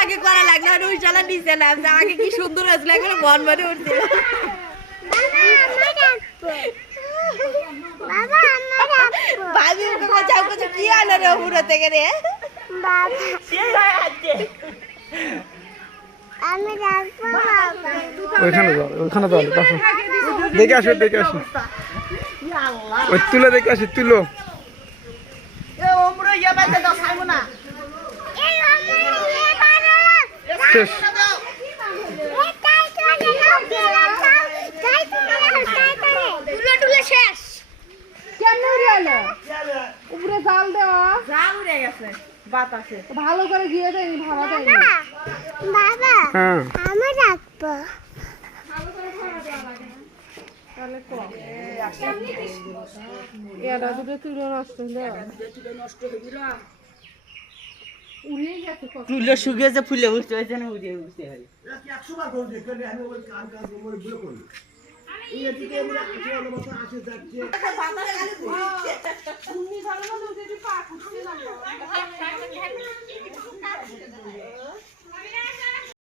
আগে করা লাগলো ওই চালা নিচে নামছে আগে কি সুন্দর হয়েছিল এখন মন মনে উঠছিল ভাবি ওকে কোথাও কিছু কি আলো রে পুরো থেকে রে ওইখানে যাও দেখে আসো ওই তুলো দেখে আসি তুলো শেষ শেষ কেন উড়ালো উপরে জাল দেওয়া যা উড়ে গেছে বাতাসে ভালো করে গিয়ে দেয়নি ভাড়া দেয়নি বাবা হ্যাঁ আমি রাখবো তাহলে কম এটা দুটো তুলো নষ্ট হলো উড়িয়ে গেছে কত তুলো শুকিয়েছে ফুলে উঠতে হয়েছে না উড়িয়ে উঠতে হয় তুমি ভালো না যদি পাক